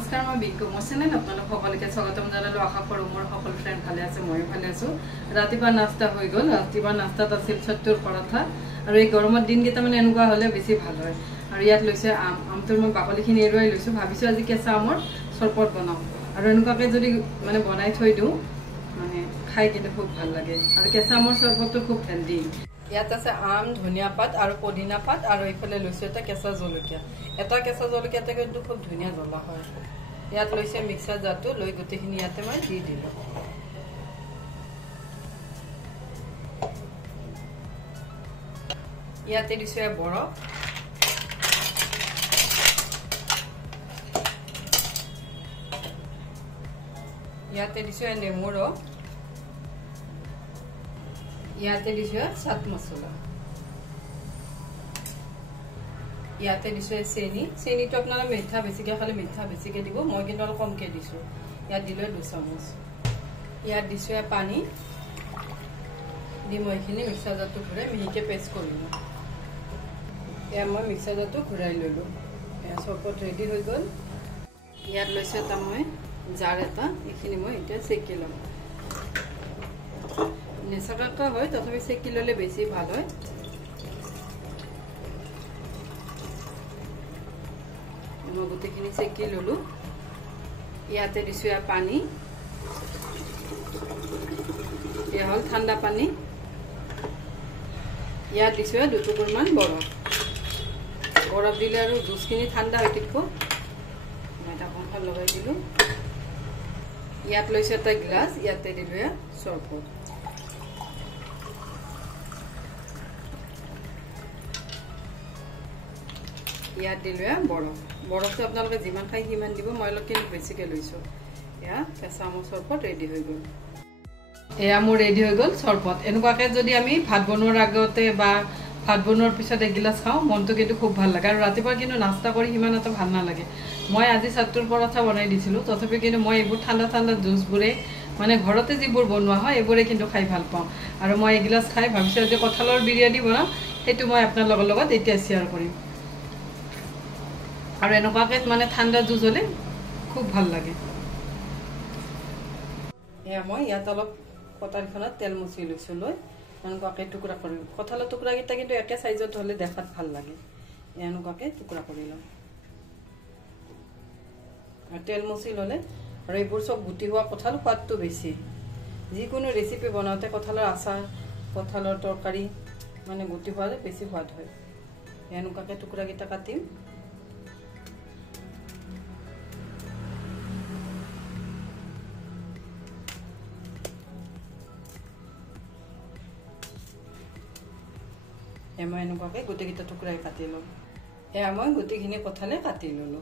নমস্কাৰ মই বিকু মছেনেন আপোনালোক সকলোকে স্বাগতম জনালো আশা কৰো মোৰ সকলো ফ্ৰেণ্ড ভালে আছে মই ভালে আছো ৰাতিপুৱা নাস্তা হৈ গল ৰাতিপুৱা নাস্তাত আছিল ছট্টুৰ পৰঠা আৰু এই গৰমৰ দিনকেইটা মানে এনেকুৱা হলে বেছি ভাল হয় আৰু ইয়াত লৈছে আমটোৰ মই বাকলিখিনি এৰুৱাই লৈছো ভাবিছো আজি কেঁচা আমৰ চৰবত বনাও আৰু এনেকুৱাকে যদি মানে বনাই থৈ দিও মানে খাই কিন্তু খুব ভাল লাগে আৰু কেঁচা আমৰ চৰবতটো খুব হেলদি ইয়াত আছে আম ধনিয়া পাত আৰু পদিনা পাত আৰু এইফালে লৈছে এটা কেঁচা জলকীয়া এটা কেঁচা জলকীয়াতে কিন্তু খুব ধুনীয়া জ্বলা হয় ইয়াত লৈছে মিক্সাৰ জাৰটো লৈ গোটেইখিনি ইয়াতে মই দি দিলো ইয়াতে দিছো বৰফ ইয়াতে দিছো নেমুৰ ৰস ইয়াতে দিছো চাট মছলা ইয়াতে দিছো চেনি চেনিটো আপোনারা মিঠা বেছিকে খালে মিঠা বেছিকে দিব মই কিন্তু অলপ কমকে দিছো ইয়াত দিলো 2 চামুচ ইয়াত দিছো পানী দি মই এখিনি মিক্সাৰ জাৰটো ঘুৰাই মিহিকে পেষ্ট কৰিলো এয়া মই মিক্সাৰ জাৰটো ঘুৰাই ললো এয়া চৰবত ৰেডি হৈ গল ইয়াত লৈছে এটা মই জাৰ এটা এখিনি মই এটা চেকি লম নেসাকাকা হয় তথাপি চেকি ললে বেছি ভাল হয় মই গোটেইখিনি চেকি ললো ইয়াতে দিছো পানী এয়া হল ঠাণ্ডা পানী ইয়াত দিছো 2 টুকুৰমান বৰফ বৰফ দিলে আৰু জুচখিনি ঠাণ্ডা হৈ থাকিব মই এটা পংখা লগাই দিলো ইয়াত লৈছে এটা গ্লাস ইয়াতে দিলো চৰবত ইয়াত দিলো বৰফ বৰফটো আপোনালোকে যিমান খাই সিমান দিব মই অলপ কিন্তু বেছিকে লৈছো এয়া কেঁচা আমৰ চৰবত ৰেডি হৈ গল এয়া মোৰ ৰেডি হৈ গল চৰবত এনেকুৱাকে যদি আমি ভাত বনোৱাৰ আগতে বা ভাত বনোৱাৰ পিছত এক গিলাস খাও মনটো কিন্তু খুব ভাল লাগে আৰু ৰাতিপুৱা কিন্তু নাস্তা কৰি সিমান এটা ভাল নালাগে মই আজি ছাত্তুৰ পৰঠা বনাই দিছিলো তথাপি কিন্তু মই এইবোৰ ঠাণ্ডা ঠাণ্ডা জুচবোৰে মানে ঘৰতে যিবোৰ বনোৱা হয় এইবোৰে কিন্তু খাই ভাল পাওঁ আৰু মই এক গিলাস খাই ভাবিছো যে কঁঠালৰ বিৰিয়ানী বনাম সেইটো মই আপোনালোকৰ লগত এতিয়া শেয়াৰ কৰিম আৰু এনেকুৱাকে মানে ঠাণ্ডা জুচ হলে খুব ভাল লাগে এয়া মই ইয়াত অলপ কটাৰীখনত তেল মুছি লৈছো লৈ এনেকুৱাকে টুকুৰা কৰিম কঁঠালৰ টুকুৰাকেইটা কিন্তু একে সাইজত হলে দেখাত ভাল লাগে এনেকুৱাকে টুকুৰা কৰি লম আৰু তেল মুছি ললে আৰু এইবোৰ সব গুটি হোৱা কঁঠাল সোৱাদটো বেছি যিকোনো ৰেচিপি বনাওঁতে কঁঠালৰ আচাৰ কঁঠালৰ তৰকাৰী মানে গুটি হোৱালে বেছি সোৱাদ হয় এনেকুৱাকে টুকুৰাকেইটা কাটিম মই এনেকুৱাকে গোটেইকেইটা টুকুৰাই কাটি লম এয়া মই গোটেইখিনি কঁঠালে কাটি ললো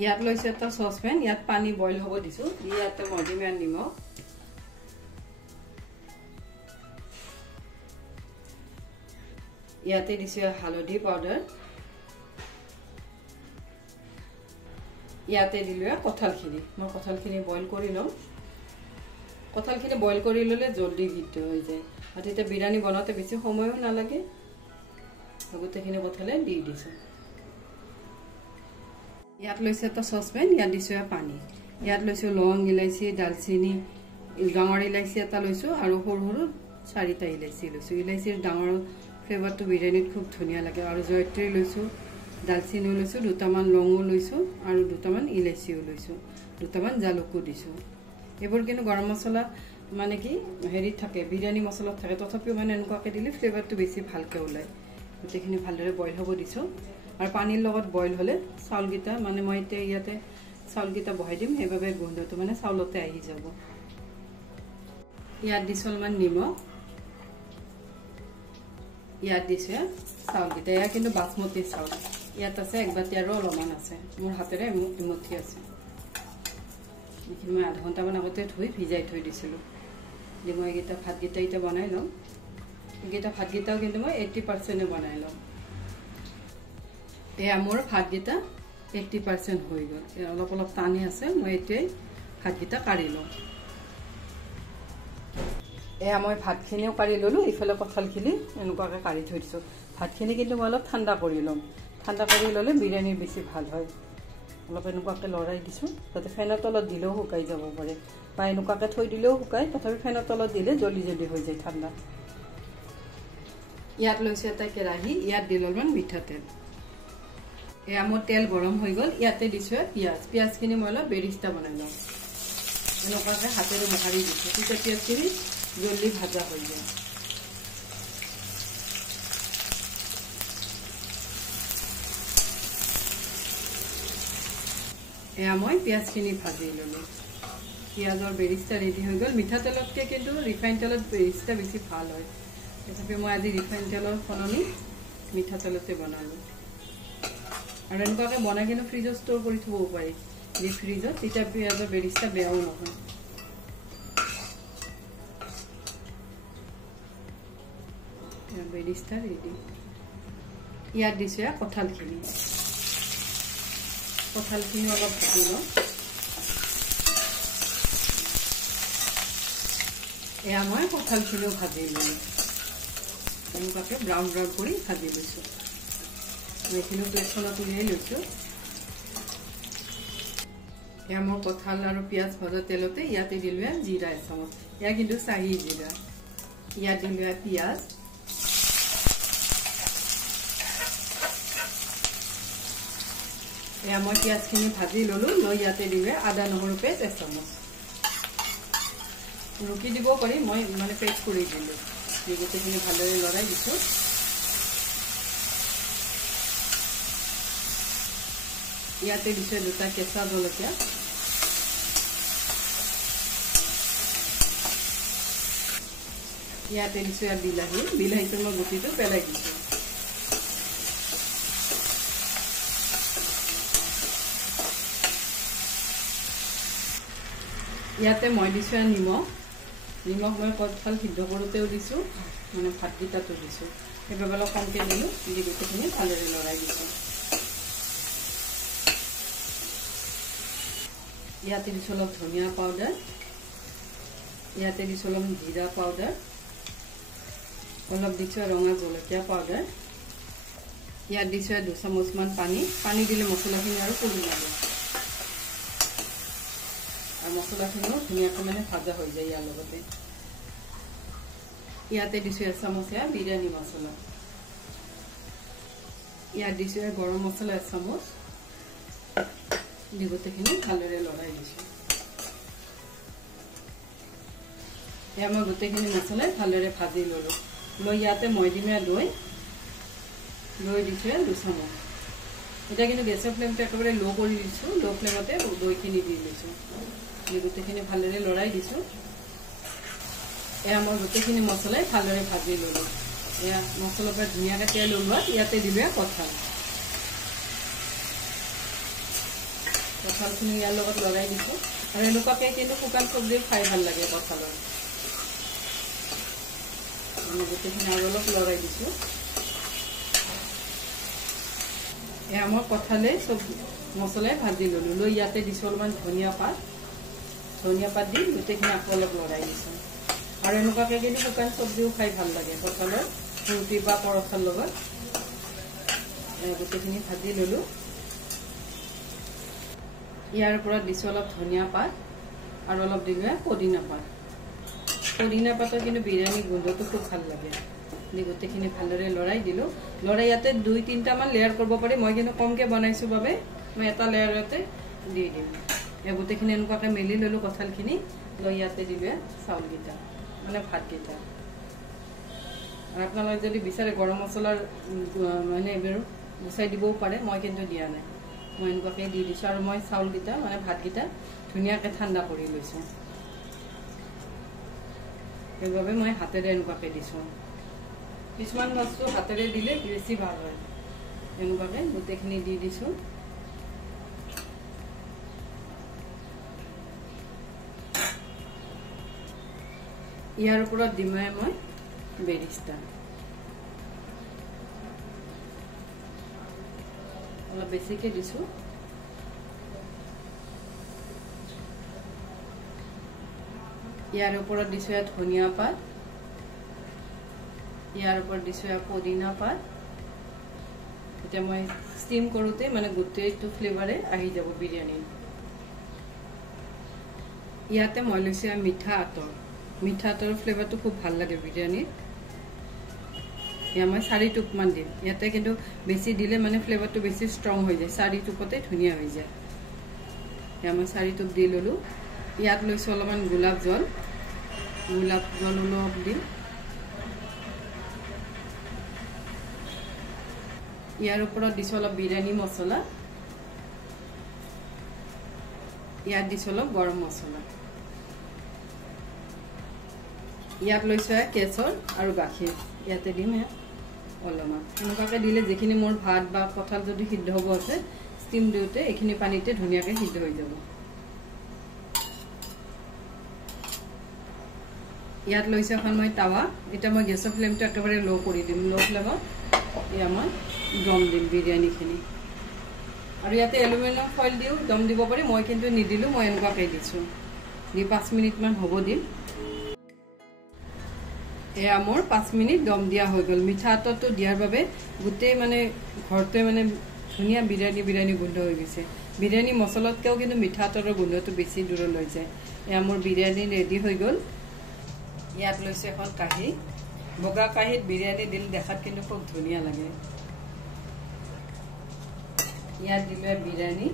ইয়াত লৈছে এটা চচপেন ইয়াত পানী বইল হ'ব দিছো ইয়াতে মধ্যমীয়া নিমখ ইয়াতে দিছো হালধি পাউডাৰ ইয়াতে দিলো কঁঠালখিনি মই কঁঠালখিনি বইল কৰি লম কঁঠালখিনি বইল কৰি ললে জলদি সিদ্ধ হৈ যায় আৰু এটা বিৰিয়ানী বনাওঁতে বেছি সময়ও নালাগে গোটেইখিনি কঁঠালে দি দিছো ইয়াত লৈছে এটা চচপেন ইয়াত দিছো পানী ইয়াত লৈছো লং ইলাইচি দালচিনি ডাঙৰ ইলাইচি এটা লৈছো আৰু সৰু সৰু 4টা ইলাইচি লৈছো ইলাইচিৰ ডাঙৰ ফ্লেভাৰটো বিৰিয়ানীত খুব ধুনীয়া লাগে আৰু জয়ত্ৰী লৈছো দালচিনি লৈছো 2টামান লংও লৈছো আৰু 2টামান ইলাইচিও লৈছো 2টামান জালুকো দিছো এইবোৰ কিন্তু গৰম মছলা মানে কি হেৰি থাকে বিৰিয়ানী মছলা থাকে তথাপিও মানে এনেকুৱাকে দিলে ফ্লেভাৰটো বেছি ভালকে ওলায় গোটেইখিনি ভালদৰে বইল হ'ব দিছো আৰু পানীৰ লগত বইল হলে চাউলগিটা মানে মই এতিয়া ইয়াতে চাউলগিটা বহাই দিম সেইভাবে গোন্ধটো মানে চাউলতে আহি যাব ইয়াত দিছো অলপমান নিমখ ইয়াত দিছো চাউলগিটা এয়া কিন্তু বাসমতি চাউল ইয়াত আছে এক বাটি আৰু অলপমান আছে মোৰ হাতেৰে মুঠি আছে এইখিনি মই আধা ঘণ্টামান আগতে ধুই ভিজাই থৈ দিছিলো যে মই এইকেইটা ভাতকেইটা এতিয়া বনাই লম এইকেইটা ভাতকেইটাও কিন্তু মই 80% বনাই লম এয়া মোৰ ভাতকেইটা 80% হৈ গল অলপ অলপ টানি আছে মই এতিয়া ভাতকেইটা কাঢ়ি লম এয়া মই ভাতখিনিও কাঢ়ি ললো ইফালে কঁঠালখিনি এনেকুৱাকে কাঢ়ি থৈ দিছো ভাতখিনি কিন্তু মই অলপ ঠাণ্ডা কৰি লম ঠাণ্ডা কৰি ল'লে বিৰিয়ানী বেছি ভাল হয় অলপ এনেকুৱাকৈ লৰাই দিছোঁ যাতে ফেনৰ তলত দিলেও শুকাই যাব পাৰে বা এনেকুৱাকৈ থৈ দিলেও শুকায় তথাপি ফেনৰ তলত দিলে জল্দি জল্দি হৈ যায় ঠাণ্ডা ইয়াত লৈছোঁ এটা কেৰাহী ইয়াত দি ল'লমান মিঠাতেল এয়া মোৰ তেল গৰম হৈ গ'ল ইয়াতে দিছোঁ পিঁয়াজখিনি মই অলপ বেৰিষ্টা বনাই লওঁ এনেকুৱাকৈ হাতেৰে মোহাৰি দিছোঁ তেতিয়া পিঁয়াজখিনি জল্দি ভাজা হৈ যায় এয়া মই পিঁয়াজখিনি ভাজি ল'লোঁ পিঁয়াজৰ বেৰিষ্টা ৰেডি হৈ গ'ল মিঠাতেলতকৈ কিন্তু ৰিফাইন তেলত বেৰিষ্টা বেছি ভাল হয় তথাপি মই আজি ৰিফাইন তেলৰ সলনি মিঠাতেলতে বনালোঁ আৰু এনেকুৱাকৈ বনাই কিনে ফ্ৰিজত ষ্ট'ৰ কৰি থ'বও পাৰি ডিপ ফ্ৰিজত তেতিয়া পিঁয়াজৰ বেৰিষ্টা বেয়াও নহয় বেৰিষ্টা ৰেডি ইয়াত দিছোঁ কঁঠালখিনি অলপ ভাজি লওঁ এয়া মই কঁঠালখিনিও ভাজি ল'লোঁ এনেকুৱাকৈ ব্ৰাউন কৰি ভাজি লৈছোঁ এইখিনিও প্লেটখনত উলিয়াই লৈছোঁ এয়া মোৰ কঁঠাল আৰু পিঁয়াজ ভজা তেলতে ইয়াতে দিলোঁ জিৰা এচামুচ এয়া কিন্তু চাহী জিৰা ইয়াত দিলোঁ পিঁয়াজ এয়া মই পিঁয়াজখিনি ভাজি ল'লোঁ লৈ ইয়াতে দিলোঁ আদা নহৰু পেষ্ট এচামুচ ৰুকি দিব পাৰি মই মানে পেষ্ট কৰি দিলোঁ দি গোটেইখিনি ভালদৰে লৰাই দিছোঁ ইয়াতে দিছোঁ দুটা কেঁচা জলকীয়া ইয়াতে দিছোঁ বিলাহীটো মই গুটিটো পেলাই দিছোঁ ইয়াতে মই দিছোঁ নিমখ মই কঁঠাল সিদ্ধ কৰোঁতেও দিছোঁ মানে ভাতকেইটাতো দিছোঁ সেইবাবে অলপ কমকৈ দিলোঁ দি গোটেইখিনি ভালদৰে লৰাই দিছোঁ ইয়াতে দিছোঁ অলপ ধনিয়া পাউডাৰ ইয়াতে দিছোঁ অলপ জিৰা পাউডাৰ অলপ দিছোঁ ৰঙা জলকীয়া পাউডাৰ ইয়াত দিছোঁ 2 চামুচমান পানী দিলে মছলাখিনি আৰু পুৰি নাযায় আৰু মছলাখিনিও ধুনীয়াকৈ মানে ভাজা হৈ যায় ইয়াৰ লগতে ইয়াতে দিছোঁ 1 চামুচ বিৰিয়ানী মছলা ইয়াত দিছোঁ গৰম মছলা 1 চামুচ দি গোটেইখিনি ভালদৰে লৰাই দিছোঁ এয়া মই গোটেইখিনি মছলা ভালদৰে ভাজি ল'লোঁ লৈ ইয়াতে মৈদিমীয়া দৈ দিছোঁ 2 চামুচ এটা কিন্তু গেছৰ ফ্লেমটো একেবাৰে ল' কৰি দিছোঁ ল' ফ্লেমতে দৈখিনি দি দিছোঁ দি গোটেইখিনি ভালদৰে লৰাই দিছোঁ এয়া মই গোটেইখিনি মছলাই ভালদৰে ভাজি ল'লোঁ এয়া মছলাৰ পৰা ধুনীয়াকৈ তেল ওলোৱাত ইয়াতে দিলোঁ কঁঠালখিনি ইয়াৰ লগত লৰাই দিছোঁ আৰু এনেকুৱাকৈ কিন্তু শুকান চব্জি খাই ভাল লাগে কঁঠালৰ গোটেইখিনি আৰু অলপ লৰাই দিছোঁ এয়া মই কঁঠালে চব মছলাই ভাজি ল'লোঁ লৈ ইয়াতে দিছোঁ অলপমান ধনিয়া পাত দি গোটেইখিনি আকৌ অলপ লৰাই দিছোঁ আৰু এনেকুৱাকৈ কিন্তু শুকান চব্জিও খাই ভাল লাগে কঁঠালৰ ৰুটি বা পৰঠাৰ লগত গোটেইখিনি ভাজি ল'লোঁ ইয়াৰ ওপৰত দিছোঁ অলপ ধনিয়া পাত আৰু অলপ দিলোঁ পদিনা পাতৰ কিন্তু বিৰিয়ানী গোন্ধটো খুব ভাল লাগে দি গোটেইখিনি ভালদৰে লৰাই দিলোঁ লৰাই ইয়াতে 2-3টামান লেয়াৰ কৰিব পাৰি মই কিন্তু কমকৈ বনাইছোঁ বাবে মই এটা লেয়াৰতে দি দিম গোটেইখিনি এনেকুৱাকৈ মেলি ল'লোঁ কঁঠালখিনি লৈ ইয়াতে দিলোঁ চাউলকেইটা মানে ভাতকেইটা আৰু আপোনালোকে যদি বিচাৰে গৰম মছলাৰ মানে এইবোৰ গুচাই দিবও পাৰে মই কিন্তু দিয়া নাই মই এনেকুৱাকৈ দি দিছোঁ আৰু মই চাউলকেইটা মানে ভাতকেইটা ধুনীয়াকৈ ঠাণ্ডা কৰি লৈছোঁ সেইবাবে মই হাতেৰে এনেকুৱাকৈ দিছোঁ কিছুমান বস্তু হাতেৰে দিলে বেছি ভাল হয় এনেকুৱাকৈ গোটেইখিনি দি দিছোঁ ইয়াৰ ওপৰত দিমে মই বেৰিষ্টা অলপ বেছিকৈ দিছোঁ ইয়াৰ ওপৰত দিছোঁ ধনিয়া পাত ইয়াৰ ওপৰত দিছোঁ পদিনা পাত এতিয়া মই ষ্টিম কৰোঁতে মানে গোটেইটো ফ্লেভাৰে আহি যাব বিৰিয়ানীৰ। ইয়াতে মই লৈছোঁ মিঠা আতৰ। মিঠা আতৰৰ ফ্লেভাৰটো খুব ভাল লাগে বিৰিয়ানীত। মই 4 টোপমান দিম। ইয়াতে কিন্তু বেছি দিলে মানে ফ্লেভাৰটো বেছি ষ্ট্ৰং হৈ যায়। 4 টোপতে ধুনীয়া হৈ যায়। মই 4 টোপ দি ল'লোঁ। ইয়াত লৈছোঁ অলপমান গোলাপ জল। গোলাপ জল অলপ দিম। ইয়াৰ ওপৰত দিছোঁ অলপ বিৰিয়ানী মছলা। ইয়াত দিছোঁ অলপ গৰম মছলা। ইয়াত লৈছোঁ কেশৰ আৰু গাখীৰ। ইয়াতে দিম অলপমান। এনেকুৱাকৈ দিলে যিখিনি মোৰ ভাত বা কঁঠাল যদি সিদ্ধ হ'ব আছে ষ্টিম দিওঁতে এইখিনি পানীতে ধুনীয়াকৈ সিদ্ধ হৈ যাব। ইয়াত লৈছোঁ এখন মই টাৱা। এতিয়া মই গেছৰ ফ্লেমটো একেবাৰে ল' কৰি দিম। ল' ফ্লেমত এয়া মই দম দিম বিৰিয়ানীখিনি। আৰু ইয়াতে এলুমিনিয়াম ফইল দিও দম দিব পাৰি। মই কিন্তু নিদিলোঁ, মই এনেকুৱাকৈ দিছোঁ। দি 5 মিনিটমান হ'ব দিম। এয়া মোৰ 5 মিনিট দম দিয়া হৈ গ'ল। মিঠা আতৰটো দিয়াৰ বাবে গোটেই মানে ঘৰটোৱে মানে ধুনীয়া বিৰিয়ানী গোন্ধ হৈ গৈছে। বিৰিয়ানী মছলাতকৈও কিন্তু মিঠা আতৰৰ গোন্ধটো বেছি দূৰলৈ যায়। এয়া মোৰ বিৰিয়ানী ৰেডি হৈ গ'ল। ইয়াত লৈছোঁ এখন কাঁহী। বগা কাঁহীত বিৰিয়ানী দিলে দেখাত কিন্তু খুব ধুনীয়া লাগে। ইয়াত দিলে বিৰিয়ানী।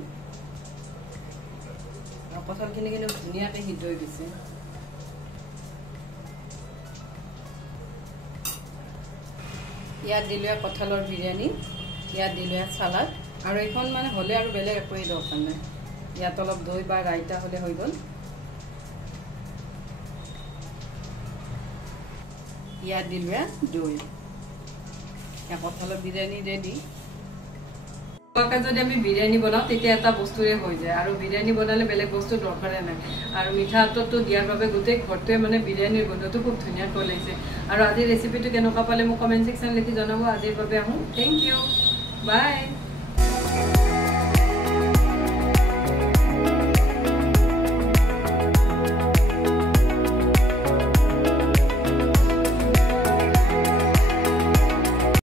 কঁঠালখিনি কিন্তু ধুনীয়াকৈ সিদ্ধ হৈ গৈছে। ইয়াত দিলোঁ কঁঠালৰ বিৰিয়ানী। ইয়াত দিলোঁ চালাড। আৰু এইখন মানে হ'লে আৰু বেলেগ একোৱেই দৰকাৰ নাই। ইয়াত অলপ দৈ বা ৰাইতা হ'লে হৈ গ'ল। ইয়াত দিলোঁ দৈ। কঁঠালৰ বিৰিয়ানী ৰেডি। যদি আমি বিৰিয়ানী বনাওঁ তেতিয়া এটা বস্তুৰে হৈ যায়। আৰু বিৰিয়ানী বনালে বেলেগ বস্তু দৰকাৰে নাই। আৰু মিঠা আতৰটো দিয়াৰ বাবে গোটেই ঘৰটোৱে মানে বিৰিয়ানীৰ গোন্ধটো খুব ধুনীয়াকৈ ওলাইছে। আৰু আজিৰ ৰেচিপিটো কেনেকুৱা পালে মোক কমেণ্ট ছেকশ্যন লিখি জনাব। আজিৰ বাবে আহোঁ। Thank you. বাই।